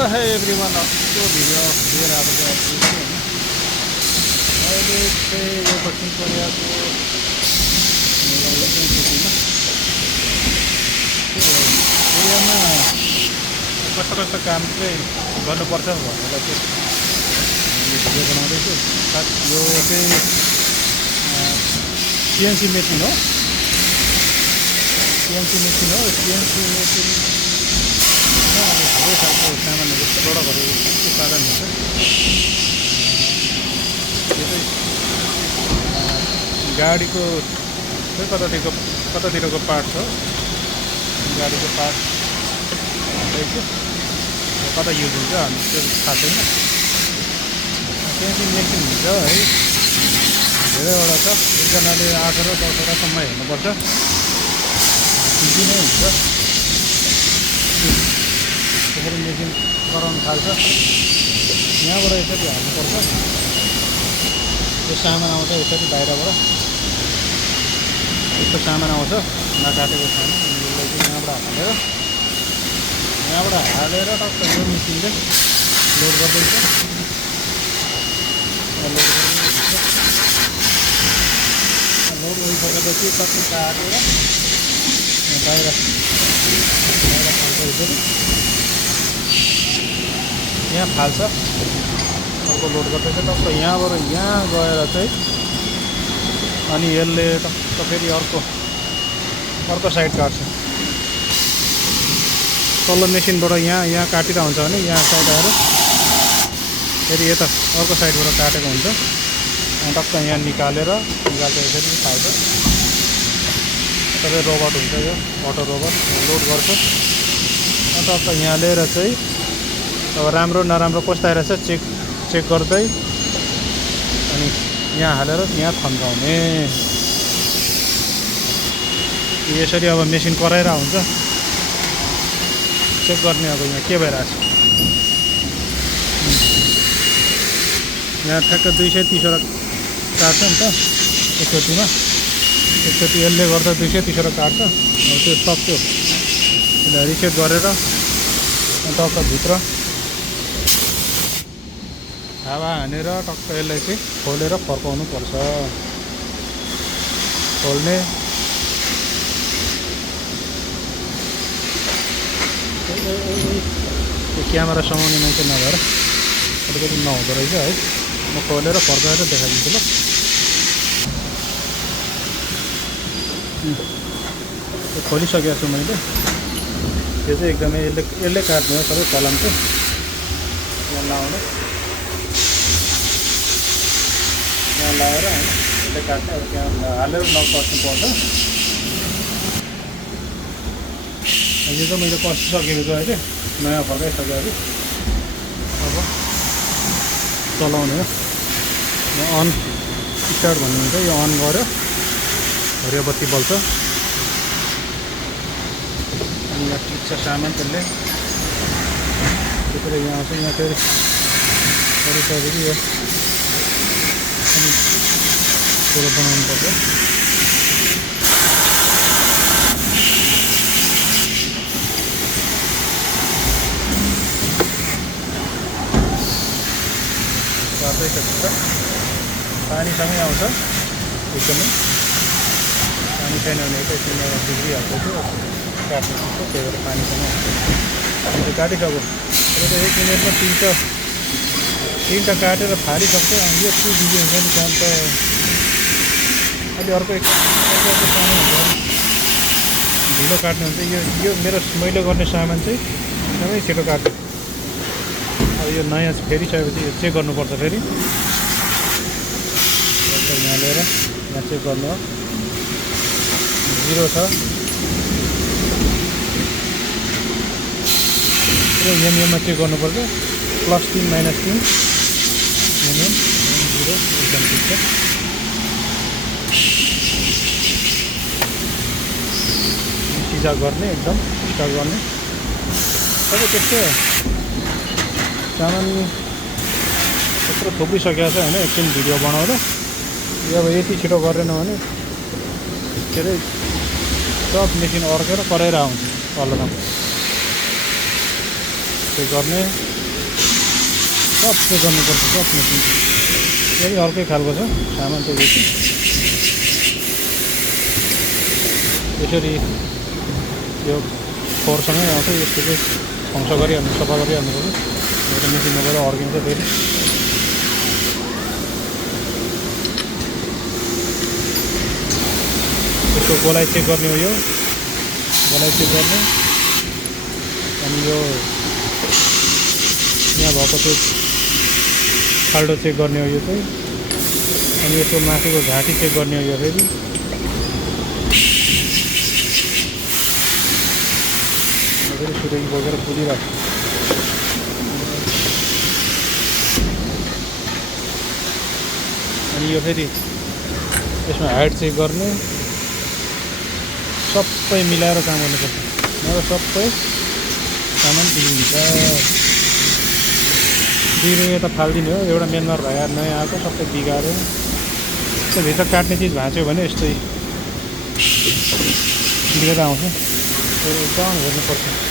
Hello है everyone, त्यो video लिएर आएको चाहिँ होइन। अहिले चाहिँ यो दक्षिण कोरियाको कोरियामा कस्तो कस्तो काम चाहिँ गर्नुपर्छ भनेर चाहिँ भिडियो बनाउँदैछु। यो चाहिँ सिएनसी मेसिन हो। सिएनसी मेसिन अब धेरै खालको सामानहरू प्रोडक्टहरू उत्पादन हुन्छ। यो चाहिँ गाडीको चाहिँ कतातिरको पार्ट छ। गाडीको पार्ट चाहिँ कता युज हुन्छ हामी त्यो थाहा छैन। सिएनसी मेसिन हुन्छ है, धेरैवटा छ। एकजनाले 8 र 10वटासम्म हेर्नुपर्छ, इजी नै हुन्छ। त्यसरी मेसिन गराउनु थाल्छ। यहाँबाट यसरी हाल्नुपर्छ। यो सामान आउँछ यसरी बाहिरबाट, यस्तो सामान आउँछ नकाटेको सामान। यसलाई चाहिँ यहाँबाट हालेर टक्क यो मेसिनले लोड गर्दैछ। लोड गरिसकेपछि टक्क काटेर बाहिर फाल्छ। यसरी यहाँ फाल्छ, अर्को लोड गर्दैछ टक्क यहाँबाट यहाँ गएर चाहिँ अनि यसले टक्क फेरि अर्को साइड काट्छ। तल्लो मेसिनबाट यहाँ काटिरहेको हुन्छ भने यहाँ साइड आएर फेरि यता अर्को साइडबाट काटेको हुन्छ। टक्क यहाँ निकाल्छ यसरी फाल्छ। सबै रोबोट हुन्छ, यो अटो रोबोट लोड गर्छ। टक्क यहाँ लिएर चाहिँ अब राम्रो नराम्रो कस्तो आइरहेछ चेक गर्दै अनि यहाँ हालेर यहाँ थन्काउने। यसरी अब मेसिन कराइरहेको हुन्छ, चेक गर्ने अब यहाँ के भइरहेछ। यहाँ ठ्याक्क 230वटा काट्छ नि त एकचोटिमा। एकचोटि यसले गर्दा 230वटा काट्छ। अब त्यो सक्यो, यसलाई रिसेट गरेर टक्क भित्र हावा हानेर टक्क यसलाई चाहिँ खोलेर फर्काउनु पर्छ। खोल्ने त्यो क्यामेरा समाउने मान्छे नभएर अलिकति नहुँदो रहेछ है। म खोलेर फर्काएर देखाइदिन्छु ल। त्यो खोलिसकेको छु मैले। त्यो चाहिँ एकदमै यसले काट्ने हो सबै कलम चाहिँ। यहाँ लाउने, यहाँ लगाएर यसले काट्ने। अब त्यहाँ हालेर नकस्नुपर्छ। यो चाहिँ मैले कसिसकेको छु अहिले, नयाँ फर्काइसकेको छु। अब चलाउने हो। अन स्टार्ट भन्ने हुन्छ, यो अन गऱ्यो हरियो बत्ती बल्छ। अनि यहाँ टिप्छ सामान त्यसले। त्यसरी यहाँ आउँछ। यहाँ फेरि गरिसकेपछि यो अनि ठुलो बनाउनु पर्छ। पानीसँगै आउँछ एकदमै। पानी छैन भने एकैछिनमा बिग्रिहाल्छ। त्यो काट्नु सक्छ, त्यही भएर पानीसँगै आउँछ। त्यो काटिसक्यो। अब त 1 मिनटमा तिनवटा काटेर फालिसक्छ। अनि यो के बिजी हुन्छ नि काम त। अलि अर्को सामान हुन्छ, ढिलो काट्नु हुन्छ। यो मैले गर्ने सामान चाहिँ एकदमै छिटो काट्छ। अब यो नयाँ फेरिसकेपछि यो चेक गर्नुपर्छ। फेरि यहाँ लिएर यहाँ चेक गर्नु हो। 0 छ र एमएममा चेक गर्नुपर्छ। +3 -3 एमएम 0 एकदम ठिक छ। सिजा गर्ने एकदम स्टार्ट गर्ने सबै त्यस्तै हो। सामान यत्रो थुप्रिसकेको छ होइन एकछिन भिडियो बनाउँदा। यो अब यति छिटो गरेन भने के अरे सब मेसिन अड्केर कराइरहेको हुन्छ। अल्लमा त्यो गर्ने सब चेक गर्नुपर्छ सब मेसिन फेरि अर्कै खालको छ सामान चाहिँ बेसी यसरी यो फोहोरसँगै आउँछ यस्तो चाहिँ ध्वंस गरिहाल्नु सफा गरिहाल्नु पर्छ एउटा मेसिनमा गएर अर्किन्छ फेरि यसको गोलाइ चेक गर्ने हो यो गोलाइ चेक गर्ने अनि यो यहाँ भएको त्यो खाल्डो चेक गर्ने हो यो चाहिँ अनि यसको माथिको घाँटी चेक गर्ने हो यो फेरि फेरि सुरेगी बोकेर कुदिरहेको अनि यो फेरि यसमा हाइट चेक गर्ने सबै मिलाएर काम गर्नुपर्छ नभए सबै सामान बिग्रिन्छ बिग्रिने त फालिदिने हो एउटा म्यानमा भएर नयाँ आएको सबै बिगाएर त्यो भित्र काट्ने चिज भाँच्यो भने यस्तै बिग्रेर आउँछ एकदम हेर्नुपर्छ